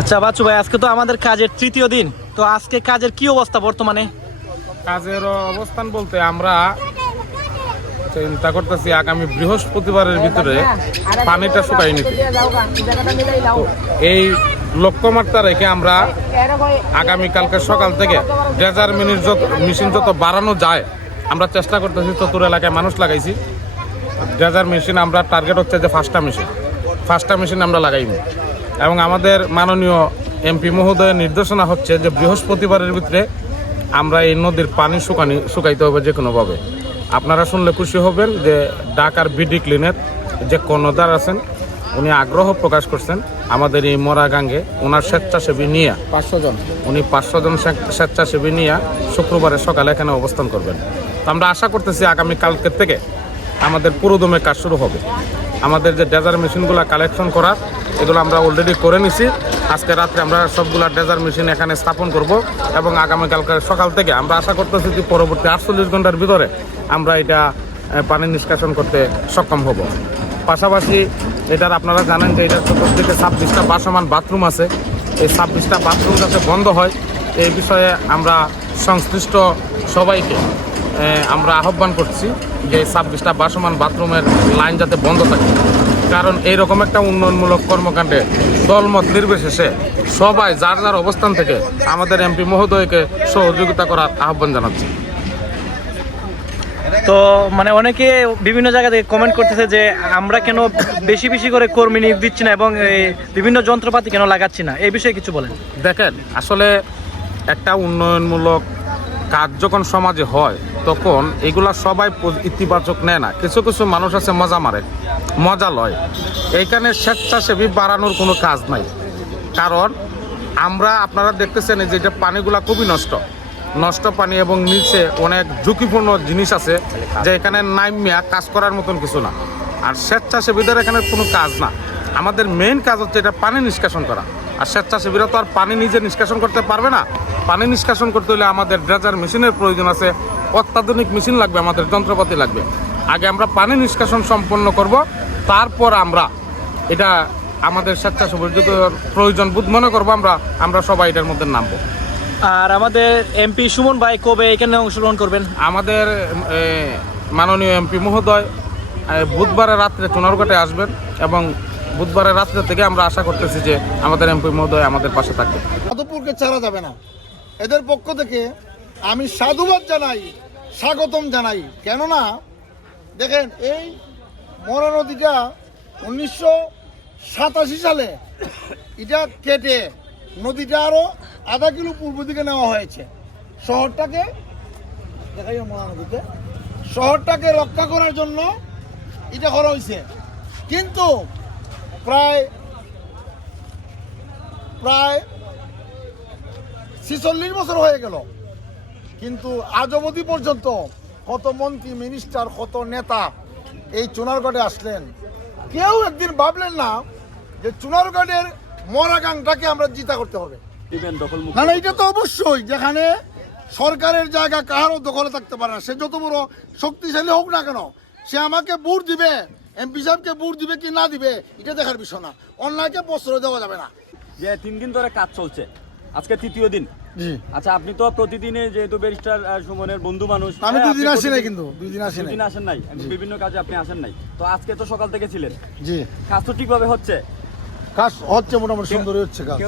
আচ্ছা বাচ্চু ভাই, আজকে তো আমাদের কাজের তৃতীয় দিন। তো আজকে কাজের কি অবস্থা বর্তমানে? কাজের অবস্থান বলতে আমরা চিন্তা করতেছি আগামী বৃহস্পতিবারের ভিতরে পানিটা শুকাই নিতে। এই লক্ষ্যমাত্রা রেখে আমরা আগামীকালকে সকাল থেকে ড্রেজার মেশিন যত বাড়ানো যায় আমরা চেষ্টা করতেছি। চতুর এলাকায় মানুষ লাগাইছি ড্রেজার মেশিন। আমরা টার্গেট হচ্ছে যে ফার্স্টটা মেশিন আমরা লাগাইনি, এবং আমাদের মাননীয় এমপি মহোদয়ের নির্দেশনা হচ্ছে যে বৃহস্পতিবারের ভিতরে আমরা এই নদীর পানি শুকাইতে হবে যে কোনোভাবে। আপনারা শুনলে খুশি হবেন যে ঢাকার বিডি ক্লিনের যে কর্ণধার আছেন উনি আগ্রহ প্রকাশ করছেন আমাদের এই মরাগাঙ্গে ওনার স্বেচ্ছাসেবী নিয়ে 500 জন উনি 500 জন স্বেচ্ছাসেবী নিয়ে শুক্রবারের সকালে এখানে অবস্থান করবেন। তো আমরা আশা করতেছি আগামীকালকের থেকে আমাদের পুরোদমে কাজ শুরু হবে। আমাদের যে ড্রেজার মেশিনগুলো কালেকশন করার এগুলো আমরা অলরেডি করে নিছি। আজকে রাত্রে আমরা সবগুলা ড্রেজার মেশিন এখানে স্থাপন করব, এবং আগামীকালকে সকাল থেকে আমরা আশা করতেছি যে পরবর্তী 48 ঘন্টার ভিতরে আমরা এটা পানি নিষ্কাশন করতে সক্ষম হব। পাশাপাশি এটার আপনারা জানেন যে এটার চতুর্দিকে 26টা ভাসমান বাথরুম আছে। এই 26টা বাথরুম যাতে বন্ধ হয় এই বিষয়ে আমরা সংশ্লিষ্ট সবাইকে আমরা আহ্বান করছি যে 26টা ভাসমান বাথরুমের লাইন যাতে বন্ধ থাকে। কারণ এইরকম একটা উন্নয়নমূলক কর্মকাণ্ডে দলমত নির্বিশেষে সবাই যার যার অবস্থান থেকে আমাদের এমপি মহোদয়কে সহযোগিতা করার আহ্বান জানাচ্ছি। তো মানে অনেকে বিভিন্ন জায়গা থেকে কমেন্ট করতেছে যে আমরা কেন বেশি বেশি করে কর্মী নিয়োগ দিচ্ছি না এবং বিভিন্ন যন্ত্রপাতি কেন লাগাচ্ছি না, এই বিষয়ে কিছু বলেন। দেখেন, আসলে একটা উন্নয়নমূলক কাজ যখন সমাজে হয় তখন এগুলা সবাই ইতিবাচক নেয় না। কিছু কিছু মানুষ আছে মজা মারে, মজা লয়। এইখানে স্বেচ্ছাসেবী বাড়ানোর কোনো কাজ নাই। কারণ আপনারা দেখতেছেন যে এটা পানিগুলা খুবই নষ্ট পানি, এবং নিচে অনেক ঝুঁকিপূর্ণ জিনিস আছে যে এখানে নাইমিয়া কাজ করার মতন কিছু না। আর স্বেচ্ছাসেবীদের এখানে কোনো কাজ না। আমাদের মেইন কাজ হচ্ছে এটা পানি নিষ্কাশন করা। আর স্বেচ্ছাসেবীরা তো আর পানি নিজে নিষ্কাশন করতে পারবে না। পানি নিষ্কাশন করতে হলে আমাদের ড্রেজার মেশিনের প্রয়োজন আছে, অত্যাধুনিক মেশিন লাগবে, আমাদের যন্ত্রপাতি লাগবে। আগে আমরা পানি নিষ্কাশন সম্পন্ন করব, তারপর আমরা এটা আমাদের স্বেচ্ছাসেবীর প্রয়োজন বোধ মনে করবো আমরা সবাই এটার মধ্যে নামবো। আর আমাদের এমপি সুমন ভাই কবে এখানে অংশগ্রহণ করবেন? আমাদের মাননীয় এমপি মহোদয় বুধবারের রাত্রে চুনারঘাটে আসবেন, এবং বুধবারের রাত্রে থেকে আমরা আশা করতেছি যে আমাদের এমপি মহোদয় আমাদের পাশে থাকবে। মাধবপুরকে ছাড়া যাবে না। এদের পক্ষ থেকে আমি সাধুবাদ জানাই, স্বাগতম জানাই। কেননা দেখেন, এই মরা নদীটা 1987 সালে এটা কেটে নদীটা আরো আধা কিলো পূর্ব দিকে নেওয়া হয়েছে। শহরটাকে দেখাই মরা নদীতে শহরটাকে রক্ষা করার জন্য এটা করা হয়েছে। কিন্তু প্রায় 46 বছর হয়ে গেল, কিন্তু আজ অবধি পর্যন্ত কত মন্ত্রী মিনিস্টার কত নেতা এই চুনারগড়ে আসলেন, কেউ একদিন ভাবলেন না যে চুনারগড়ের মরাগাংটাকে আমরা জিতা করতে হবে। না না, এটা তো অবশ্যই, যেখানে সরকারের জায়গা কারো দখলে থাকতে পারে না, সে যত বড় শক্তিশালী হোক না কেন, সে আমাকে ভোট দিবে, এমপি সাহেবকে ভোট দিবে কি না দিবে এটা দেখার বিষয় না। অন্যায়কে প্রশ্রয় দেওয়া যাবে না। যে 3 দিন ধরে কাজ চলছে, আজকে তৃতীয় দিন। আচ্ছা, আপনি তো প্রতিদিনে যেহেতু ব্যারিস্টার সুমনের বন্ধু মানুষ, আমি 2 দিন আসি নাই, কিন্তু 2 দিন আসেন নাই, বিভিন্ন কাজে আপনি আসেন নাই। তো আজকে তো সকাল থেকে ছিলেন, জি কাজ তো ঠিকভাবে হচ্ছে? কাজ হচ্ছে, মোটামুটি সুন্দরই হচ্ছে কাজ।